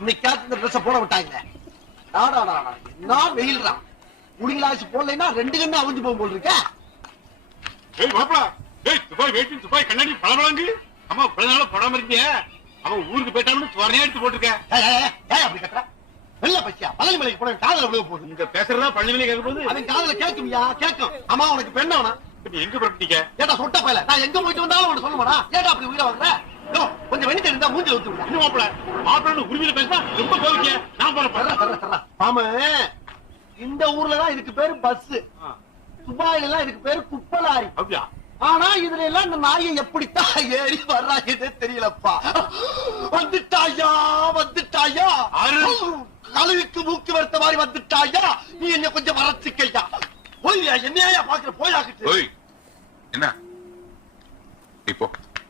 இன்னைக்காச்சும் இந்த ட்ரெஸ் போட விட்டாங்க. நான் வெயில்றான் முடிங்களாச்சு போடலைன்னா 2 கண்ணு அவிஞ்சு போகும் போல் இருக்க. ஏய் மாப்பிள, ஏய் துபாய் வெயிட்டிங் துபாய் கண்ணாடி பளபளங்கு. அம்மா பிறநாள போடாம இருக்கீங்க. அவன் ஊருக்கு போயிட்டான்னு துவரையா எடுத்து போட்டுருக்க. அப்படி கட்டுற வெள்ள பச்சியா பழனி மலைக்கு போன காதல விழுக போகுது. இங்க பேசுறதா பழனிமலை கேட்க போது அவன் காதல கேட்குமியா கேட்கும். அம்மா உனக்கு பெண்ணவனா நீ எங்க போட்டீங்க? ஏட்டா சொட்ட பையல நான் எங்க போயிட்டு வந்தாலும் உனக்கு சொல்லுவானா? ஏட்டா அப்படி உயிரை வாங்குற? கொஞ்சம் வெண்ணி தெரிந்தா மூஞ்சில ஊத்து விட. மாப்பிள மாப்பிளன்னு உரிமையில பேசினா ரொம்ப கோவிக்க. நான் போறேன். ஆமா இந்த ஊர்லதான் இதுக்கு பேரு பஸ், துபாயில எல்லாம் இதுக்கு பேரு குப்பலாரி. அப்படியா? ஆனா இதுல எல்லாம் இந்த நாயை எப்படித்தான் ஏறி வர்றாங்கன்னே தெரியலப்பா. வந்துட்டாயா வந்துட்டாயா, கழுவிக்கு மூக்கு வருத்த மாதிரி வந்துட்டாயா. நீ என்ன கொஞ்சம் வரச்சுக்கையா. போய்யா என்னையா பாக்குற போயாக்கிட்டு. என்ன